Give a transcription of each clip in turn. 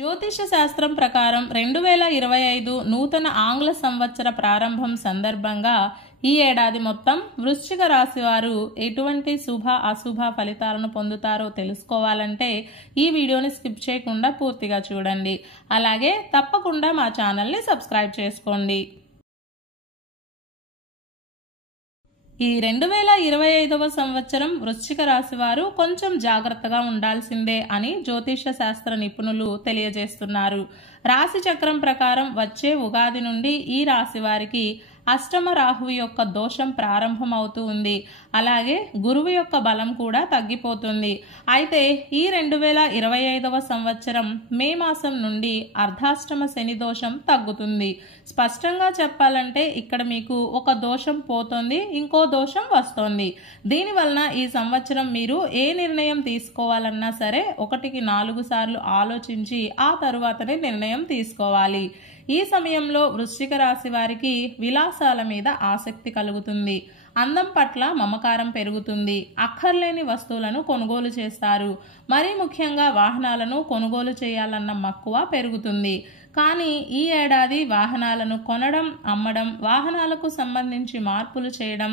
జ్యోతిష శాస్త్రం ప్రకారం 2025 నూతన ఆంగ్ల సంవత్సర ప్రారంభం సందర్భంగా ఈ ఏడాది మొత్తం వృశ్చిక రాశి వారు ఎటువంటి శుభ అశుభ ఫలితాలను పొందుతారో తెలుసుకోవాలంటే ఈ వీడియోని స్కిప్ చేయకుండా పూర్తిగా చూడండి. అలాగే తప్పకుండా మా ఛానల్ని సబ్స్క్రైబ్ చేసుకోండి. ఈ 2025వ సంవత్సరం వృశ్చిక రాశి వారు కొంచెం జాగ్రత్తగా ఉండాల్సిందే అని జ్యోతిష శాస్త్ర నిపుణులు తెలియజేస్తున్నారు. రాశి చక్రం ప్రకారం వచ్చే ఉగాది నుండి ఈ రాశి వారికి అష్టమ రాహువు యొక్క దోషం ప్రారంభమవుతూ ఉంది. అలాగే గురువు యొక్క బలం కూడా తగ్గిపోతుంది. అయితే ఈ 2025వ సంవత్సరం మే మాసం నుండి అర్ధాష్టమ శని దోషం తగ్గుతుంది. స్పష్టంగా చెప్పాలంటే ఇక్కడ మీకు ఒక దోషం పోతుంది, ఇంకో దోషం వస్తోంది. దీనివలన ఈ సంవత్సరం మీరు ఏ నిర్ణయం తీసుకోవాలన్నా సరే 1కి 4 సార్లు ఆలోచించి ఆ తరువాతనే నిర్ణయం తీసుకోవాలి. ఈ సమయంలో వృశ్చిక రాశి వారికి విలాసాల మీద ఆసక్తి కలుగుతుంది. అందం పట్ల మమకారం పెరుగుతుంది. అక్కర్లేని వస్తువులను కొనుగోలు చేస్తారు. మరీ ముఖ్యంగా వాహనాలను కొనుగోలు చేయాలన్న మక్కువ పెరుగుతుంది. కానీ ఈ ఏడాది వాహనాలను కొనడం, అమ్మడం, వాహనాలకు సంబంధించి మార్పులు చేయడం,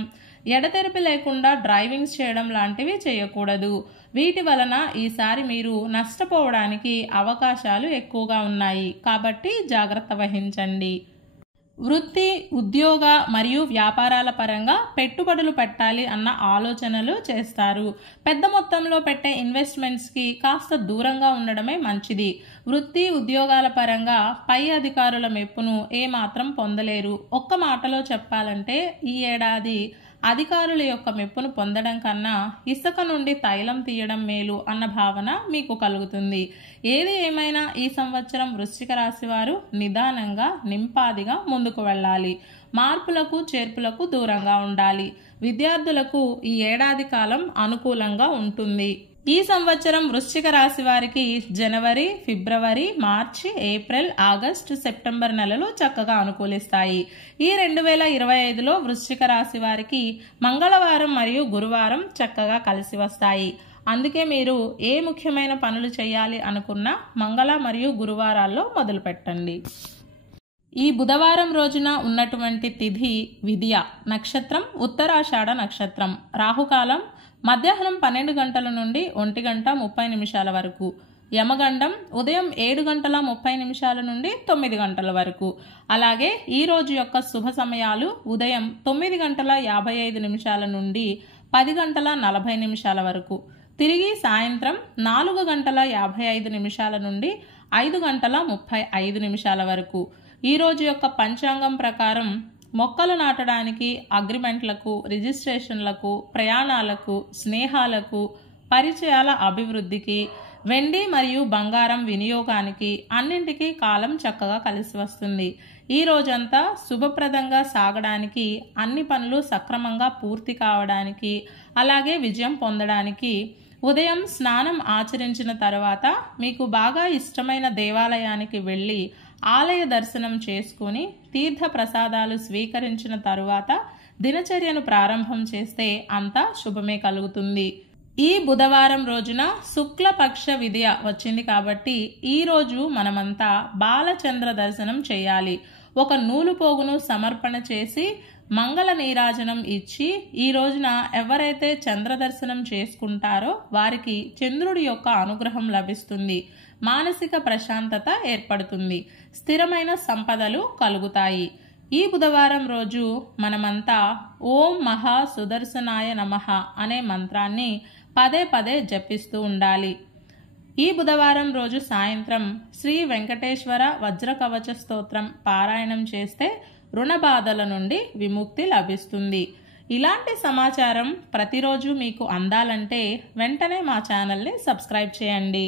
ఎడతెరిపి లేకుండా డ్రైవింగ్ చేయడం లాంటివి చేయకూడదు. వీటి వలన ఈసారి మీరు నష్టపోవడానికి అవకాశాలు ఎక్కువగా ఉన్నాయి. కాబట్టి జాగ్రత్త వహించండి. వృత్తి, ఉద్యోగ మరియు వ్యాపారాల పరంగా పెట్టుబడులు పెట్టాలి అన్న ఆలోచనలు చేస్తారు. పెద్ద మొత్తంలో పెట్టే ఇన్వెస్ట్మెంట్స్కి కాస్త దూరంగా ఉండడమే మంచిది. వృత్తి, ఉద్యోగాల పరంగా పై అధికారుల మెప్పును ఏమాత్రం పొందలేరు. ఒక్క మాటలో చెప్పాలంటే ఈ ఏడాది అధికారుల యొక్క మెప్పును పొందడం కన్నా ఇసుక నుండి తైలం తీయడం మేలు అన్న భావన మీకు కలుగుతుంది. ఏది ఏమైనా ఈ సంవత్సరం వృశ్చిక రాశి వారు నిదానంగా, నింపాదిగా ముందుకు వెళ్ళాలి. మార్పులకు, చేర్పులకు దూరంగా ఉండాలి. విద్యార్థులకు ఈ ఏడాది కాలం అనుకూలంగా ఉంటుంది. ఈ సంవత్సరం వృశ్చిక రాశి వారికి జనవరి, ఫిబ్రవరి, మార్చి, ఏప్రిల్, ఆగస్టు, సెప్టెంబర్ నెలలు చక్కగా అనుకూలిస్తాయి. ఈ 2025లో వృశ్చిక రాశి వారికి మంగళవారం మరియు గురువారం చక్కగా కలిసి వస్తాయి. అందుకే మీరు ఏ ముఖ్యమైన పనులు చేయాలి అనుకున్నా మంగళ మరియు గురువారాల్లో మొదలు పెట్టండి. ఈ బుధవారం రోజున ఉన్నటువంటి తిథి విద్య, నక్షత్రం ఉత్తరాషాఢ నక్షత్రం, రాహుకాలం మధ్యాహ్నం 12 గంటల నుండి 1 గంట 30 నిమిషాల వరకు, యమగండం ఉదయం 7 గంటల 30 నిమిషాల నుండి 9 గంటల వరకు. అలాగే ఈ రోజు యొక్క శుభ సమయాలు ఉదయం 9 గంటల 55 నిమిషాల నుండి 10 గంటల 40 నిమిషాల వరకు, తిరిగి సాయంత్రం 4 గంటల 55 నిమిషాల నుండి 5 గంటల 35 నిమిషాల వరకు. ఈ రోజు యొక్క పంచాంగం ప్రకారం మొక్కలు నాటడానికి, అగ్రిమెంట్లకు, రిజిస్ట్రేషన్లకు, ప్రయాణాలకు, స్నేహాలకు, పరిచయాల అభివృద్ధికి, వెండి మరియు బంగారం వినియోగానికి అన్నింటికీ కాలం చక్కగా కలిసి వస్తుంది. ఈ రోజంతా శుభప్రదంగా సాగడానికి, అన్ని పనులు సక్రమంగా పూర్తి కావడానికి, అలాగే విజయం పొందడానికి ఉదయం స్నానం ఆచరించిన తర్వాత మీకు బాగా ఇష్టమైన దేవాలయానికి వెళ్ళి ఆలయ దర్శనం చేసుకుని తీర్థ ప్రసాదాలు స్వీకరించిన తరువాత దినచర్యను ప్రారంభం చేస్తే అంతా శుభమే కలుగుతుంది. ఈ బుధవారం రోజున శుక్లపక్ష విద్య వచ్చింది కాబట్టి ఈ రోజు మనమంతా బాలచంద్ర దర్శనం చేయాలి. ఒక నూలు పోగును సమర్పణ చేసి మంగళ నీరాజనం ఇచ్చి ఈ రోజున ఎవరైతే చంద్ర దర్శనం చేసుకుంటారో వారికి చంద్రుడి యొక్క అనుగ్రహం లభిస్తుంది. మానసిక ప్రశాంతత ఏర్పడుతుంది. స్థిరమైన సంపదలు కలుగుతాయి. ఈ బుధవారం రోజు మనమంతా ఓం మహా సుదర్శనాయ నమః అనే మంత్రాన్ని పదే పదే జపిస్తూ ఉండాలి. ఈ బుధవారం రోజు సాయంత్రం శ్రీ వెంకటేశ్వర వజ్రకవచ స్తోత్రం పారాయణం చేస్తే రుణ బాధల నుండి విముక్తి లభిస్తుంది. ఇలాంటి సమాచారం ప్రతిరోజు మీకు అందాలంటే వెంటనే మా ఛానల్ని సబ్స్క్రైబ్ చేయండి.